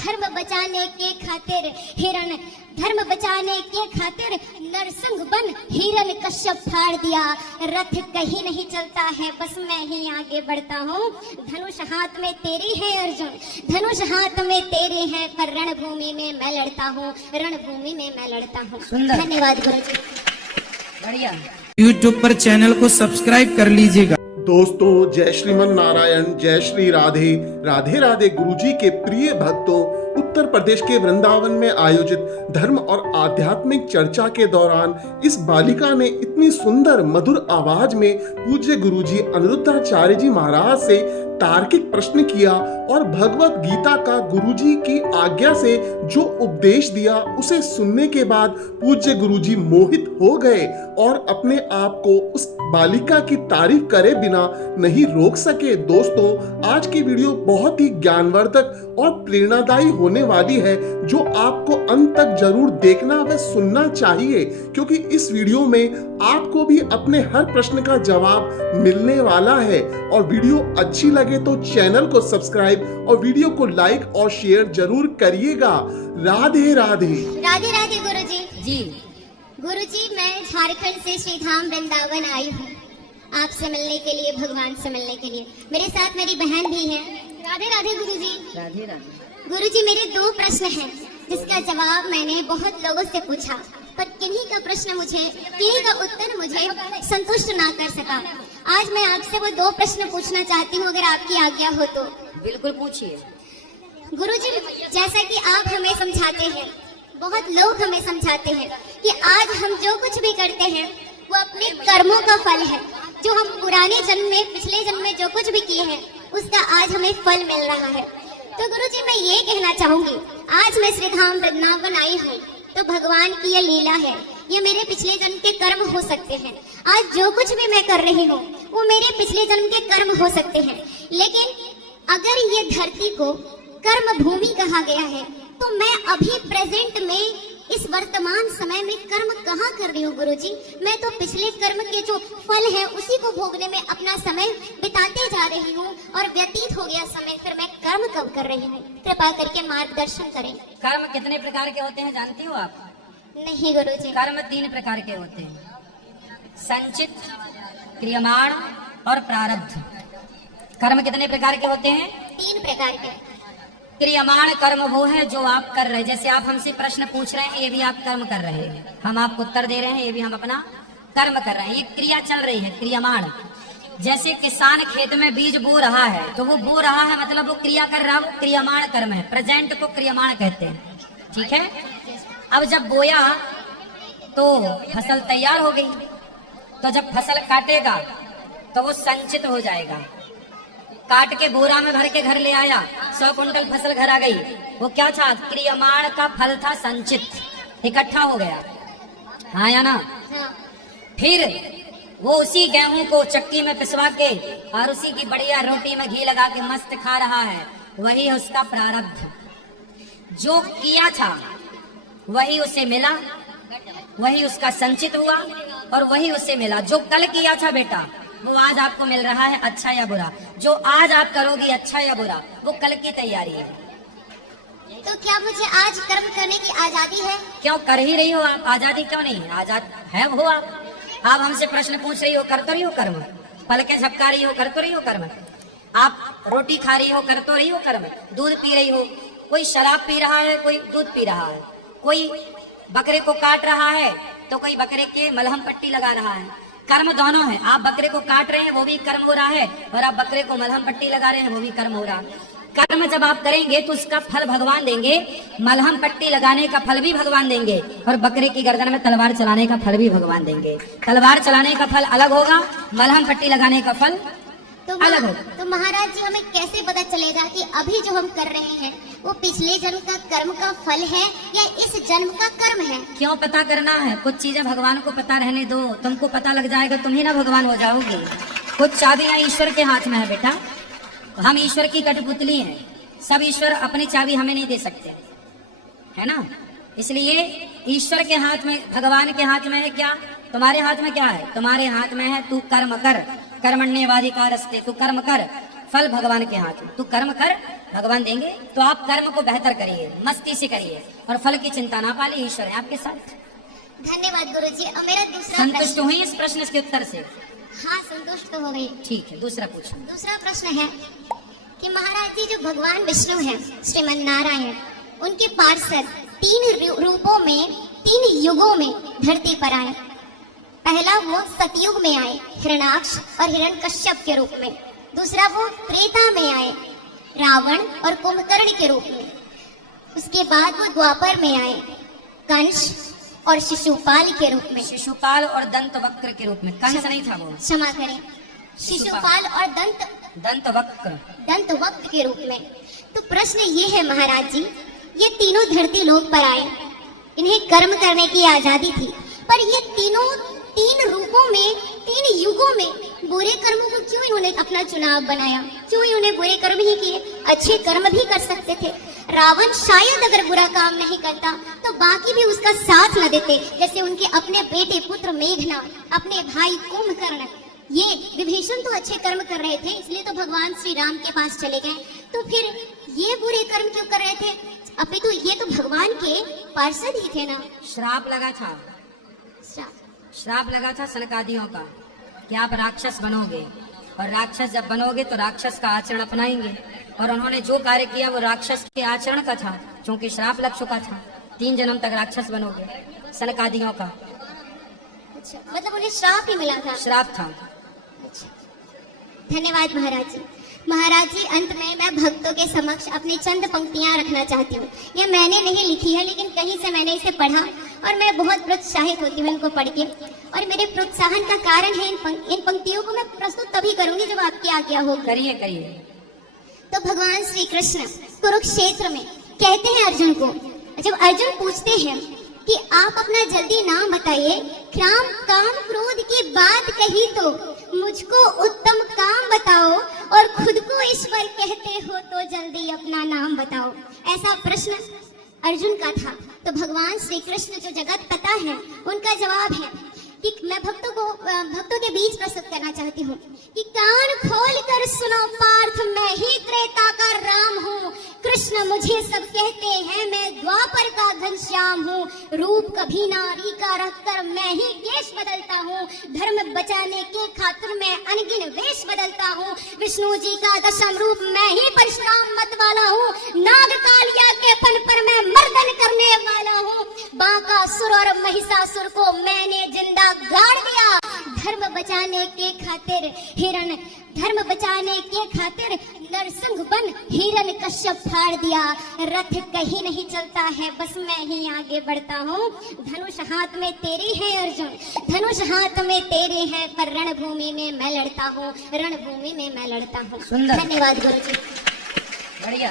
धर्म बचाने के खातिर हिरण, धर्म बचाने के खातिर नरसिंह बन हिरण कश्यप फाड़ दिया। रथ कहीं नहीं चलता है, बस मैं ही आगे बढ़ता हूँ। धनुष हाथ में तेरी है अर्जुन, धनुष हाथ में तेरे है, पर रणभूमि में मैं लड़ता हूँ, रणभूमि में मैं लड़ता हूँ। धन्यवाद गुरुजी। बढ़िया। YouTube पर चैनल को सब्सक्राइब कर लीजिएगा। दोस्तों, जय श्रीमन नारायण, जय श्री राधे राधे राधे। गुरुजी के प्रिय भक्तों, उत्तर प्रदेश के वृंदावन में आयोजित धर्म और आध्यात्मिक चर्चा के दौरान इस बालिका ने इतनी सुंदर मधुर आवाज में पूज्य गुरुजी अनिरुद्धाचार्य जी महाराज से तार्किक प्रश्न किया और भगवत गीता का गुरुजी की आज्ञा से जो उपदेश दिया उसे सुनने के बाद पूज्य गुरुजी मोहित हो गए और अपने आप को उस बालिका की तारीफ करे बिना नहीं रोक सके। दोस्तों, आज की वीडियो बहुत ही ज्ञानवर्धक और प्रेरणादायी होने वाली है, जो आपको अंत तक जरूर देखना व सुनना चाहिए, क्योंकि इस वीडियो में आपको भी अपने हर प्रश्न का जवाब मिलने वाला है। और वीडियो अच्छी लगे तो चैनल को सब्सक्राइब और वीडियो को लाइक और शेयर जरूर करिएगा। राधे राधे। राधे राधे गुरुजी। जी गुरुजी, मैं झारखंड से श्री धाम वृंदावन आई हूँ आपसे मिलने के लिए, भगवान से मिलने के लिए। मेरे साथ मेरी बहन भी है। राधे राधे गुरुजी। राधे राधे। गुरुजी, मेरे 2 प्रश्न हैं जिसका जवाब मैंने बहुत लोगों से पूछा, पर किन्हीं का उत्तर मुझे संतुष्ट ना कर सका। आज मैं आपसे वो 2 प्रश्न पूछना चाहती हूँ, अगर आपकी आज्ञा हो तो। बिल्कुल पूछिए। गुरुजी, जैसा कि आप हमें समझाते हैं, बहुत लोग हमें समझाते हैं कि आज हम जो कुछ भी करते हैं वो अपने कर्मों का फल है। जो हम पुराने जन्म में, पिछले जन्म में जो कुछ भी किए हैं उसका आज हमें फल मिल रहा है। तो गुरुजी, मैं ये कहना चाहूंगी, आज मैं श्री धाम वृंदावन आई हूँ तो भगवान की ये लीला है, ये मेरे पिछले जन्म के कर्म हो सकते हैं। आज जो कुछ भी मैं कर रही हूँ वो मेरे पिछले जन्म के कर्म हो सकते हैं, लेकिन अगर ये धरती को कर्म भूमि कहा गया है तो मैं अभी प्रेजेंट में इस वर्तमान समय में कर्म कहाँ कर रही हूँ गुरुजी? मैं तो पिछले कर्म के जो फल है उसी को भोगने में अपना समय बिताते जा रही हूँ और व्यतीत हो गया समय, फिर मैं कर्म कब कर रही हूँ? कृपा करके मार्गदर्शन करें। कर्म कितने प्रकार के होते हैं जानती हो आप? नहीं गुरुजी। कर्म 3 प्रकार के होते हैं, संचित, क्रियमाण और प्रारब्ध। कर्म कितने प्रकार के होते हैं? 3 प्रकार के। क्रियमाण कर्म वो है जो आप कर रहे हैं, जैसे आप हमसे प्रश्न पूछ रहे हैं, ये भी आप कर्म कर रहे हैं, हम आपको उत्तर दे रहे हैं, ये भी हम अपना कर्म कर रहे हैं। ये क्रिया चल रही है, क्रियमाण। जैसे किसान खेत में बीज बो रहा है तो वो बो रहा है, मतलब वो क्रिया कर रहा है, वो क्रियमाण कर्म है। प्रेजेंट को क्रियमाण कहते हैं, ठीक है। अब जब बोया तो फसल तैयार हो गई, तो जब फसल काटेगा तो वो संचित हो जाएगा। काट के बोरा में भर के घर ले आया, 100 कुंटल फसल घर आ गई, वो क्या था? क्रियमाण का फल था, संचित, इकट्ठा हो गया, हाँ या ना? हाँ। फिर वो उसी गेहूं को चक्की में पिसवा के और उसी की बढ़िया रोटी में घी लगा के मस्त खा रहा है, वही है उसका प्रारब्ध। जो किया था वही उसे मिला, वही उसका संचित हुआ और वही उसे मिला। जो कल किया था बेटा वो आज आपको मिल रहा है, अच्छा या बुरा। जो आज आप करोगी अच्छा या बुरा, वो कल की तैयारी है। तो क्या मुझे आज कर्म करने की आजादी है? क्यों कर ही रही हो आप? आजादी क्यों नहीं है? आजाद है वो आप हमसे प्रश्न पूछ रही हो, कर तो रही हो कर्म। पलके झपका रही हो, कर तो रही हो कर्म। आप रोटी खा रही हो, कर तो रही हो कर्म। दूध पी रही हो, कोई शराब पी रहा है, कोई दूध पी रहा है, कोई बकरे को काट रहा है तो कोई बकरे के मलहम पट्टी लगा रहा है। कर्म दोनों है। आप बकरे को काट रहे हैं वो भी कर्म हो रहा है, और आप बकरे को मलहम पट्टी लगा रहे हैं वो भी कर्म हो रहा है। कर्म जब आप करेंगे तो उसका फल भगवान देंगे। मलहम पट्टी लगाने का फल भी भगवान देंगे और बकरे की गर्दन में तलवार चलाने का फल भी भगवान देंगे। तलवार चलाने का फल अलग होगा, मलहम पट्टी लगाने का फल अलग होगा। तो महाराज जी, हमें कैसे पता चलेगा कि अभी जो हम कर रहे हैं वो पिछले जन्म का कर्म का फल है या इस जन्म का कर्म है? क्यों पता करना है? कुछ चीजें भगवान को पता रहने दो, तुमको पता लग जाएगा, तुम ही ना भगवान हो जाओगे। कुछ चाबियां ईश्वर के हाथ में है बेटा, हम ईश्वर की कठपुतली हैं, सब ईश्वर अपनी चाबी हमें नहीं दे सकते, है ना? इसलिए ईश्वर के हाथ में, भगवान के हाथ में है क्या? तुम्हारे हाथ में क्या है? तुम्हारे हाथ में है तू कर्म कर, कर्मण्येवाधिकारस्ते, तू कर्म कर, फल भगवान के हाथ में। तू कर्म कर, भगवान देंगे। तो आप कर्म को बेहतर करिए, मस्ती से करिए और फल की चिंता ना पालिए, ईश्वर है आपके साथ। धन्यवाद गुरुजी। और मेरा दूसरा संतुष्ट प्रश्न, हुई इस प्रश्न के उत्तर से? हाँ संतुष्ट हो गई। ठीक है, दूसरा पूछो। दूसरा प्रश्न है कि महाराज जी, जो भगवान विष्णु हैं, श्रीमन नारायण, उनके पार्षद 3 रूपों में 3 युगों में धरती पर आए। पहला वो सतयुग में आए हिरण्याक्ष और हिरण्यकश्यप के रूप में। दूसरा वो त्रेता में आए रावण और कुंभकर्ण के रूप में। उसके बाद वो द्वापर में आए कंस और शिशुपाल के रूप में। शिशुपाल और दंत वक्र के रूप में। कंस नहीं था वो, क्षमा करें, शिशुपाल और दंत वक्त के रूप में। तो प्रश्न ये है महाराज जी, ये तीनों धरती लोक पर आए, इन्हें कर्म करने की आजादी थी, पर ये तीनों 3 रूपों में 3 युगों में बुरे कर्मों को क्यों इन्होंने अपना चुनाव बनाया? क्यों इन्होंने बुरे कर्म ही किए? अच्छे कर्म भी कर सकते थे। रावण शायद अगर बुरा काम नहीं करता तो बाकी भी उसका साथ न देते, जैसे उनके अपने बेटे पुत्र मेघनाद, अपने भाई कुंभकर्ण। ये विभीषण तो अच्छे कर्म कर रहे थे, इसलिए तो भगवान श्री राम के पास चले गए। तो फिर ये बुरे कर्म क्यों कर रहे थे? अपितु ये तो भगवान के पार्षद ही थे ना। श्राप लगा था, श्राप लगा था सनकादियों का कि आप राक्षस बनोगे, और राक्षस जब बनोगे तो राक्षस का आचरण अपनाएंगे। और उन्होंने जो कार्य किया वो राक्षस के आचरण का था, क्योंकि श्राप लग चुका था, 3 जन्म तक राक्षस बनोगे, सनकादियों का। अच्छा, मतलब उन्हें श्राप ही मिला था? श्राप था। अच्छा, धन्यवाद महाराज जी। महाराज जी, अंत में मैं भक्तों के समक्ष अपनी चंद पंक्तियां रखना चाहती हूँ। यह मैंने नहीं लिखी है, लेकिन कहीं से मैंने इसे पढ़ा और मैं बहुत प्रोत्साहित होती हूँ इनको पढ़ के। और मेरे प्रोत्साहन का कारण है इन पंक्तियों को मैं प्रस्तुत तभी करूंगी जब आपकी आज्ञा हो। करिए करिए। तो भगवान श्री कृष्ण कुरुक्षेत्र में कहते हैं अर्जुन को, जब अर्जुन पूछते हैं कि आप अपना जल्दी नाम बताइए, क्राम काम क्रोध की बात कही तो मुझको उत्तम काम बताओ, और खुद को ईश्वर कहते हो तो जल्दी अपना नाम बताओ। ऐसा प्रश्न अर्जुन का था। तो भगवान श्री कृष्ण जो जगत पिता है, उनका जवाब है कि मैं भक्तों के बीच प्रस्तुत करना चाहती हूँ कि कान खोल कर सुनो पार्थ, मैं ही त्रेता का राम हूँ। कृष्ण मुझे सब कहते हैं, मैं द्वापर का घनश्याम हूँ। रूप कभी नारी का रखकर मैं ही केश बदलता हूँ। धर्म बचाने के खातिर मैं अनगिन वेश बदलता हूँ। विष्णु जी का 10म रूप मैं ही परशुराम मत वाला हूँ। नाग कालिया के फन पर मैं मर्दन करने वाला हूँ। बाकासुर और महिषासुर को मैंने जिंदा गाड़ दिया। धर्म बचाने के खातिर नरसिंह बन हिरण कश्यप फाड़ दिया। रथ कहीं नहीं चलता है, बस मैं ही आगे बढ़ता हूँ। धनुष हाथ में तेरी है अर्जुन, धनुष हाथ में तेरे है, पर रणभूमि में मैं लड़ता हूँ, रणभूमि में मैं लड़ता हूँ। सुंदर। धन्यवाद गुरु जी। बढ़िया।